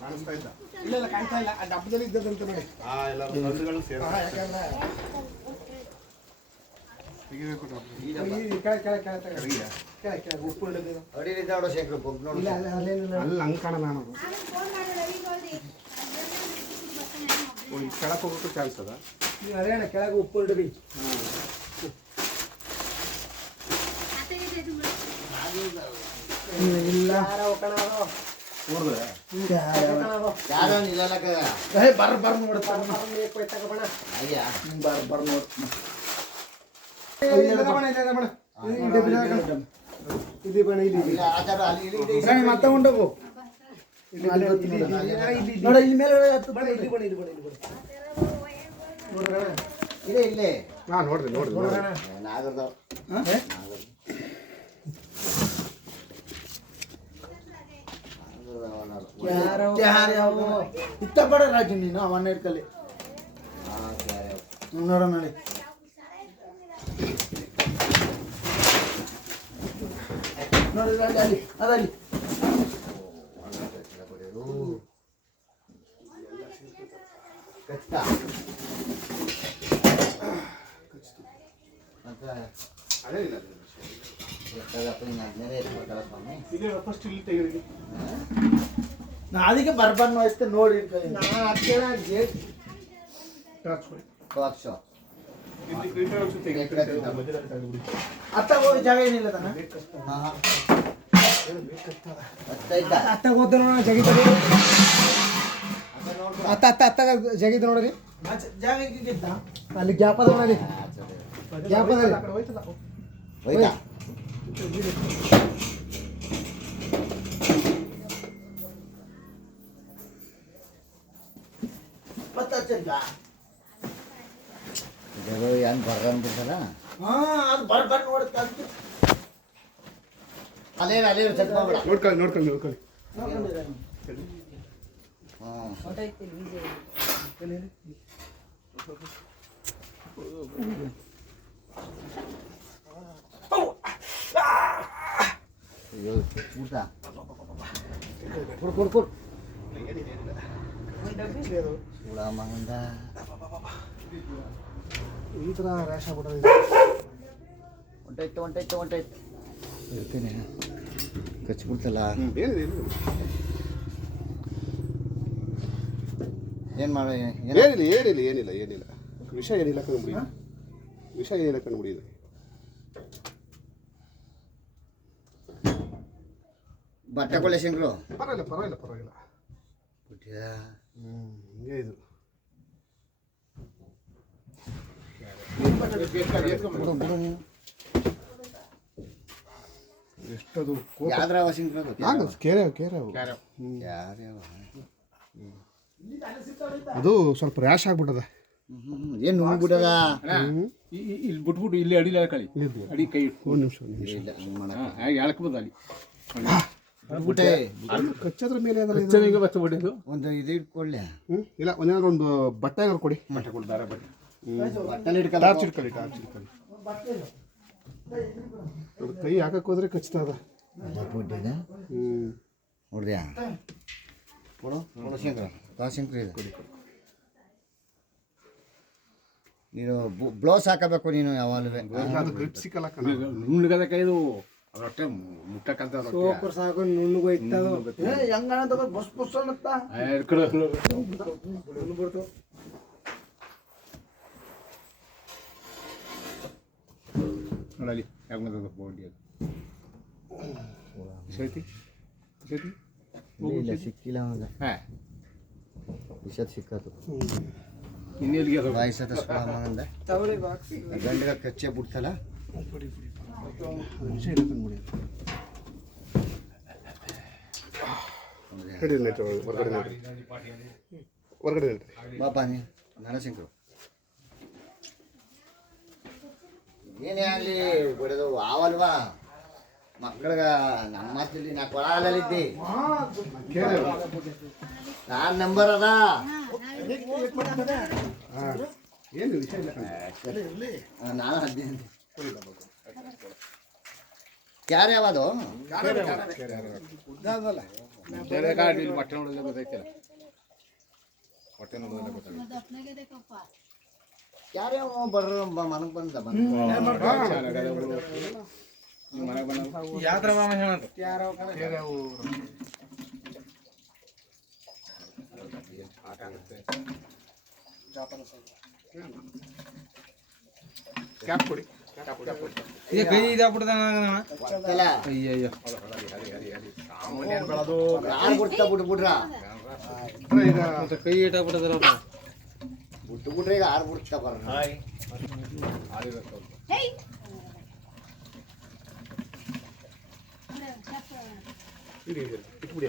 ಕಾಣಿಸ್ತಾ ಇದ್ದ ಇಲ್ಲ ಇಲ್ಲ ಕಾಣ್ತಾ ಇಲ್ಲ. ಆ ಡಬ್ಬದಲ್ಲಿ ಇದ್ದದಂತ ನೋಡಿ. ಆ ಎಲ್ಲ ಬಂಧುಗಳು ಸೇರಿ ಹಾ, ಯಾಕಂದ್ರೆ ತೆಗಿಬೇಕು ಡಬ್ಬ. ಈ ಕೆಳ ಕೆಳಗೆ ಉಪ್ಪು ಇಡೋದು ಅಡಿ ನೋಡು ಶೇಖರ ಬೊಗ್ ನೋಡಿ. ಇಲ್ಲ ಅಲ್ಲ ಅಲ್ಲೇನಿಲ್ಲ ಅಲ್ಲಿ ಹಂಗೆ ಕಾಣಲ್ಲ ನಾನು. ಫೋನ್ ಓ, ಈ ಕೆಳಕ್ಕೆ ಹೋಗೋಕ್ಕೂ ಚಾನ್ಸ್ ಅದ? ನೀವು ಅದೇ ಅಣ್ಣ ಕೆಳಗೆ ಉಪ್ಪು ಇಡ್ರಿ ಇಲ್ಲ ನೋಡಿದ್ರೆ ಯಾರೋ ನಿಲ್ಲಲಕ್ಕ ಬರ್ ಬರ್ ನೋಡು ಬರ್ ಬರ್ ಬೇಕು ಆಯ್ತಾಗ ಬಣ ಅಯ್ಯ ಬರ್ ಬರ್ ನೋಡು ಇಲ್ಲ ಬಣ ಇಲ್ಲ ಬಣ ಇದು ಬಣ ಇದು ಬಣ ಇಲ್ಲಿ ಇಲ್ಲ ಆಚಾರ ಅಲ್ಲಿ ಇಲ್ಲಿ ಇಲ್ಲಿ ಸರಿ ಮತ್ತೆ ಉಂಡೋಗು ನೋಡ ಇಲ್ಲಿ ಮೇಲೆ ಬಣ ಇಲ್ಲಿ ಬಣ ಯಾರು? ಇತ್ತ ಬಡ ರಾಜು ನೀನು ಅವನ್ನ ಇಟ್ಕಲ್ಲಿ ನೋಡ ನೋಡಿ ನೋಡಿ ಅಲ್ಲಿ ಅಲ್ಲಿ ಅದಲ್ಲಿ ಕಷ್ಟ ಮತ್ತೆ ಅದೇ ಇಲ್ಲ ಎಷ್ಟಾಗಪ್ಪ ನೀನು ಹದಿನೈದು ಇಟ್ಬೇಕಲ್ಲ ಸ್ವಾಮಿ ಈಗ ಫಸ್ಟ್ ಇಲ್ಲಿ ತೆಗೀರಿ ನಾ ಅದಕ್ಕೆ ಬರ್ಬಾರ್ದು ಅಷ್ಟೇ ನೋಡಿ ನಾನು ನಾ ಅದಕ್ಕೆ ಗೇಟ್ ಬಾಕ್ಸ್ ಅತ್ತ ಹೋಗಿ ಜಾಗ ಏನಿಲ್ಲ ತಾನ? ಅತ್ತ ಹೋದ ನೋಡ. ಜಗಿತ ಅತ್ತ ಅತ್ತ ಅತ್ತ ಜಗಿತ ನೋಡ್ರಿ ಜಾಗ ಇದ್ದಿದ್ದ ಅಲ್ಲಿ ಗ್ಯಾಪ್ ಅದ ನೋಡಿ. ಗ್ಯಾಪ್ ಅದ ಆ ಹೋಯ್ತಾ ಇದು ಏನು ಬಿಡ್ತಾರ ಹಾ ಅದು ಬರ್ ನೋಡುತ್ತೆ ಅದಕ್ಕೆ ಅಲ್ಲೇ ಅಲ್ಲೇ ಚೆಕ್ ಮಾಡ್ಬೇಡ ನೋಡ್ಕೊಳ್ಳಿ ನೋಡ್ಕೊಳ್ಳಿ ನೋಡ್ಕೊಳ್ಳಿ. ಹಾಂ. ಅಯ್ಯೋ ಊಟ. ಕೊಡು ಕೊಡು ಕೊಡು. ಊಡ ಮಂದ ಈ ಥರ ರ್ಯಾಶ್ ಆಗ್ಬಿಡೋದು ಹೊಂಟೈತು ಹೊಂಟೈತು ಹೊಂಟೈತು ಇರ್ತೇನೆ ಕಚ್ಬಿಡ್ತಲ್ಲ ಏನಿದೆ ಏನಿದೆ ಏನು ಮಾಡೋ ಏನು ಏನಿಲ್ಲ ಏನಿಲ್ಲ ಏನಿಲ್ಲ ಏನಿಲ್ಲ ವಿಷಯ ಏನಿಲ್ಲ ಕಂಡುಬಿಡಿ ವಿಷಯ ಏನಿಲ್ಲ ಕಂಡುಬಿಡಿ ಇದು ಬಟ್ಟೆ ಕೊಳ್ಳೆ ಶಂಕರು ಪರವಾಗಿಲ್ಲ ಪರವಾಗಿಲ್ಲ ಪರವಾಗಿಲ್ಲ ಬಿಟ್ಟಿಯಾ ಹ್ಞೂ ಹಿಂಗೆ ಇದು. ಎಷ್ಟದು ವಾಷಿಂಗ್ ಕೇರೆ ಕೇರೆ ಅದು ಸ್ವಲ್ಪ ರ್ಯಾಶ್ ಆಗ್ಬಿಟ್ಟದ. ಏನು ನುಂಗ್ಬಿಟ್ಟದ? ಇಲ್ಲಿ ಬಿಟ್ಬಿಟ್ಟು ಇಲ್ಲಿ ಅಡಿಲಿ ಕಳಿ. ಅಡಿ ಕೈ ಇಟ್ಟು. ಒಂದು ನಿಮಿಷ ಎಳ್ಕೊಬೋದು ಅಲ್ಲಿ. ಕಚ್ಚದ್ರ ಮೇಲೆ ಇದು. ಬತ್ತ ಒಂದು ಇದು ಇಟ್ಕೊಳ್ಳಿ? ಇಲ್ಲ ಒಂದೇನಾದ್ರು ಒಂದು ಬಟ್ಟೆ ಏನಾದ್ರು ಕೊಡಿ. ಬಟ್ಟೆ ಕೊಡಿ ದಾರ ಬಟ್ಟೆ. ಬಟ್ಟೆ ಟಾರ್ಚ್ ಟಾರ್ಚ್ ಕೈ ಹಾಕಕ್ ಹೋದ್ರೆ ಕಚ್ತಾ ಅದ. ಹ್ಞೂ ನೋಡ್ದ್ಯಾ? ಕೊಡು. ಶಂಕರ ಇದೆ. ನೀನು ಬ್ಲೌಸ್ ಹಾಕಬೇಕು ನೀನು ಯಾವಾಗಲೂ. ಅದು ಗ್ರಿಪ್ ಸಿಕ್ಕಲ್ಲ ಕೈದು ರೊಟ್ಟೆ ಮುಟ್ಟಕ್ಕಂತ ಸೋಕರ್ ಸಾಕು ನುಣ್ಣಗೆ ಹೋಯ್ತದ ಹೆಂಗಣ ತಗೋ ಬಸ್ ಬಸ್ ಅನ್ನತ್ತ ಹಿಡ್ಕೊಳ್ಳೋ ನುಣ್ಣು ಬಿಡ್ತು ನೋಡಲಿ ಹೆಂಗ ಬಂದದ ಬೋಂಡಿ ಅದು ಸೈತಿ ಸೈತಿ. ಇಲ್ಲ ಸಿಕ್ಕಿಲ್ಲ ಅವಾಗ. ಹಾಂ. ಸಿಕ್ಕತ್ತು ಇನ್ನೆಲ್ಲಿಗೆ ಗಂಡಗ ಕಚ್ಚೆ ಬಿಡ್ತಲ್ಲ? ನೈಟ್ ಹೊರಗಡೆ ನೋಡ್ರಿ ಹೊರಗಡೆ ಬಾಪ ನೀ ನರಸಿಂಹರು ಏನೇ ಆಗಲಿ ಬಿಡೋದು ಆವಲ್ವಾ? ಮಕ್ಕಳಿಗ ನಮ್ಮ ಮಾತಿಲ್ಲಿ ನಾ ಕೊಳಲಿದ್ದಿ ನಾನು ನಂಬರ್ ಅದ? ನಾನು ಹದಿನೈದು. ಯಾರು ಯಾವುದು? ಬಟ್ಟೆ ನೋಡಿದ್ರೆ ಗೊತ್ತಾಯ್ತಿಲ್ಲ ಬಟ್ಟೆ ನೋಡಿದ್ರೆ ಗೊತ್ತಾಗುತ್ತೆ ಯಾರ್ಯಾವ ಬರ್ರ ಮನಕ್ಕೆ ಬಂದ ಮನೆಗೆ ಬಂದ ಯಾತ್ರ ಮಾಮ ಹೇಳಂತ ಕ್ಯಾಪ್ ಕೊಡಿ. ಇದು ಕೈ ಇದಾಗ್ಬಿಡ್ದ ಅಯ್ಯಯ್ಯೋ ಯಾರು ಬಿಡ್ತಾ ಬಿಟ್ಟು ಬಿಡ್ರ ಈಗ ಮತ್ತೆ ಕೈ ಇಟ್ಟಾಗ್ಬಿಟ್ಟದ್ರ ಬಿಟ್ಟು ಬಿಟ್ರೆ ಈಗ ಆರು ಬಿಡ್ತಾ ಬರ್ರ ಇಡಿ ಇಡಿ, ಇಟ್ಬಿಡಿ